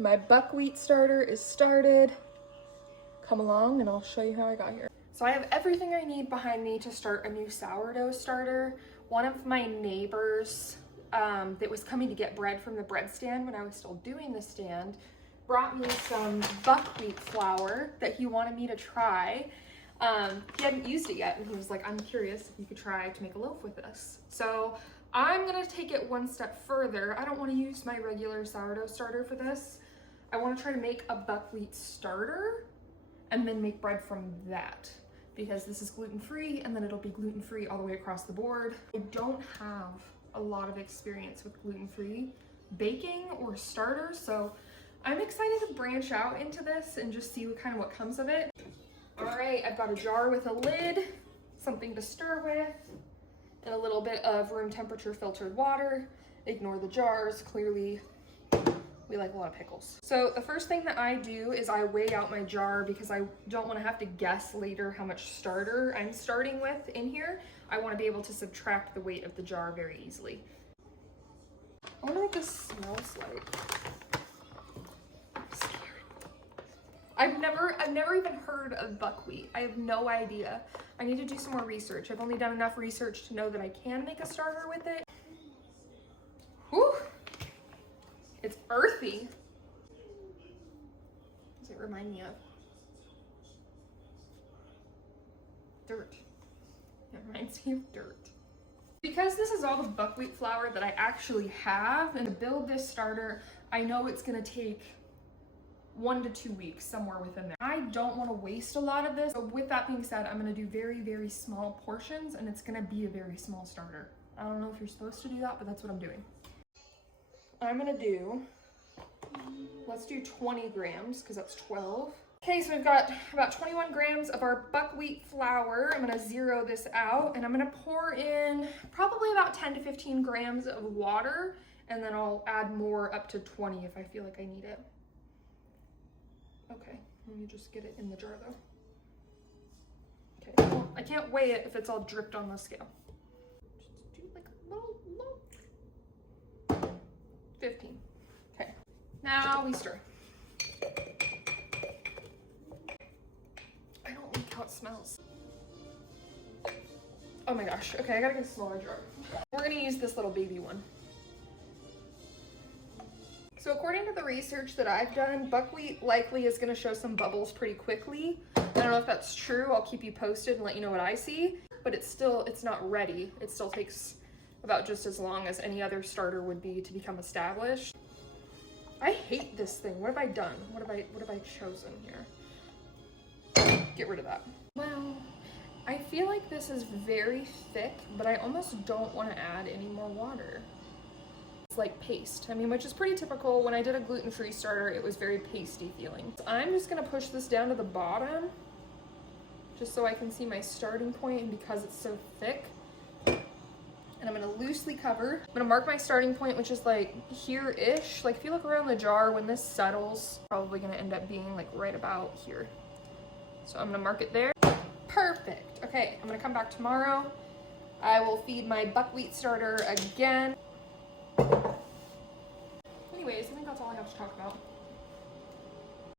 My buckwheat starter is started. Come along and I'll show you how I got here. So I have everything I need behind me to start a new sourdough starter. One of my neighbors that was coming to get bread from the bread stand when I was still doing the stand brought me some buckwheat flour that he wanted me to try. He hadn't used it yet and he was like, I'm curious if you could try to make a loaf with this. So I'm gonna take it one step further. I don't want to use my regular sourdough starter for this. I want to try to make a buckwheat starter and then make bread from that, because this is gluten-free and then it'll be gluten-free all the way across the board. I don't have a lot of experience with gluten-free baking or starters, so I'm excited to branch out into this and just see what comes of it. All right, I've got a jar with a lid, something to stir with, and a little bit of room temperature filtered water. Ignore the jars, clearly we like a lot of pickles. So the first thing that I do is I weigh out my jar because I don't want to have to guess later how much starter I'm starting with in here. I want to be able to subtract the weight of the jar very easily. I wonder what this smells like. I'm scared. I've never even heard of buckwheat. I have no idea. I need to do some more research. I've only done enough research to know that I can make a starter with it. Whew. It's earthy. What does it remind me of? Dirt. It reminds me of dirt. Because this is all the buckwheat flour that I actually have, and to build this starter, I know it's gonna take 1 to 2 weeks, somewhere within there. I don't want to waste a lot of this. So with that being said, I'm going to do very, very small portions, and it's going to be a very small starter. I don't know if you're supposed to do that, but that's what I'm doing. I'm going to do, let's do 20 grams because that's 12. Okay, so we've got about 21 grams of our buckwheat flour. I'm going to zero this out, and I'm going to pour in probably about 10 to 15 grams of water, and then I'll add more up to 20 if I feel like I need it. Okay, let me just get it in the jar though. Okay, well, I can't weigh it if it's all dripped on the scale. Just do like a little 15. Okay, now we stir. I don't like how it smells. Oh my gosh, okay, I gotta get a smaller jar. We're gonna use this little baby one. So according to the research that I've done, buckwheat likely is going to show some bubbles pretty quickly. I don't know if that's true. I'll keep you posted and let you know what I see, but it's not ready. It still takes about just as long as any other starter would be to become established. I hate this thing. What have I done? What have I chosen here? Get rid of that. Well, I feel like this is very thick, but I almost don't want to add any more water. Like paste, I mean, which is pretty typical. When I did a gluten-free starter, it was very pasty feeling. So I'm just gonna push this down to the bottom just so I can see my starting point, and because it's so thick, and I'm gonna loosely cover. I'm gonna mark my starting point, which is like here-ish. Like if you look around the jar, when this settles, probably gonna end up being like right about here. So I'm gonna mark it there. Perfect. Okay, I'm gonna come back tomorrow. I will feed my buckwheat starter again. Anyways, I think that's all I have to talk about.